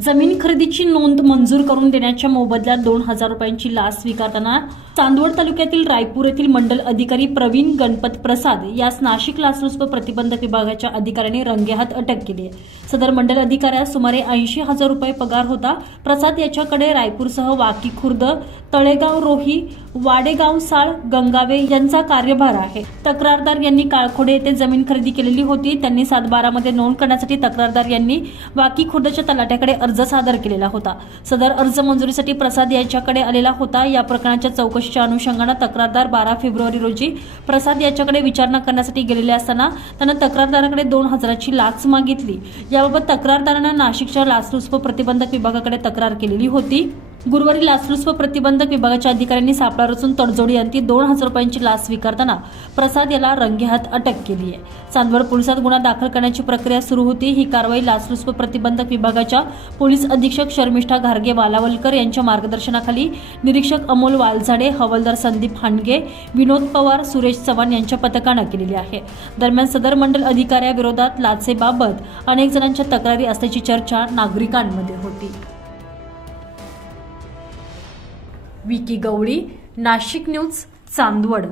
जमीन खरेदीची नोंद मंजूर करून देण्याच्या मोबदल्यात दोन हजार रुपयांची लाच स्वीकारताना चांदवड तालुक्यातील रायपूर येथील मंडल अधिकारी प्रवीण गणपत प्रसाद यास नाशिक लाचलुचपत प्रतिबंधक विभागाच्या अधिकाऱ्यांनी रंगेहात अटक केली आहे. सदर मंडल अधिकाऱ्यास सुमारे ऐंशी हजार रुपये पगार होता. प्रसाद याच्याकडे रायपूरसह वाकी खुर्द तळेगाव रोही वाडेगाव साळ गंगावे यांचा कार्यभार आहे. तक्रारदार यांनी काळखोडे येथे जमीन खरेदी केलेली होती. त्यांनी सातबारामध्ये नोंद करण्यासाठी तक्रारदार यांनी वाकी खुर्दच्या तलाट्याकडे अर्ज सादर केलेला होता. सदर अर्ज मंजुरीसाठी प्रसाद याच्याकडे आलेला होता. या प्रकरणाच्या चौकशीच्या अनुषंगानं तक्रारदार बारा फेब्रुवारी रोजी प्रसाद याच्याकडे विचारणा करण्यासाठी गेलेले असताना त्यानं तक्रारदाराकडे दोन हजाराची लाच मागितली. याबाबत तक्रारदारानं नाशिकच्या लाचलुचपत प्रतिबंधक विभागाकडे तक्रार केलेली होती. गुरुवारी लाचलुचपत प्रतिबंधक विभागाच्या अधिकाऱ्यांनी सापळा रचून तडजोडी अंती दोन हजार रुपयांची लाच स्वीकारताना प्रसाद याला रंगेहात अटक केली आहे. चांदवड पोलिसात गुन्हा दाखल करण्याची प्रक्रिया सुरू होती. ही कारवाई लाचलुचपत प्रतिबंधक विभागाच्या पोलीस अधीक्षक शर्मिष्ठा घारगे वालावलकर यांच्या मार्गदर्शनाखाली निरीक्षक अमोल वालझाडे हवालदार संदीप हांडगे विनोद पवार सुरेश चव्हाण यांच्या पथकानं केलेली आहे. दरम्यान सदर मंडल अधिकाऱ्याविरोधात लाचेबाबत अनेक जणांच्या तक्रारी असल्याची चर्चा नागरिकांमध्ये होती. विकी गवळी नाशिक न्यूज चांदवड.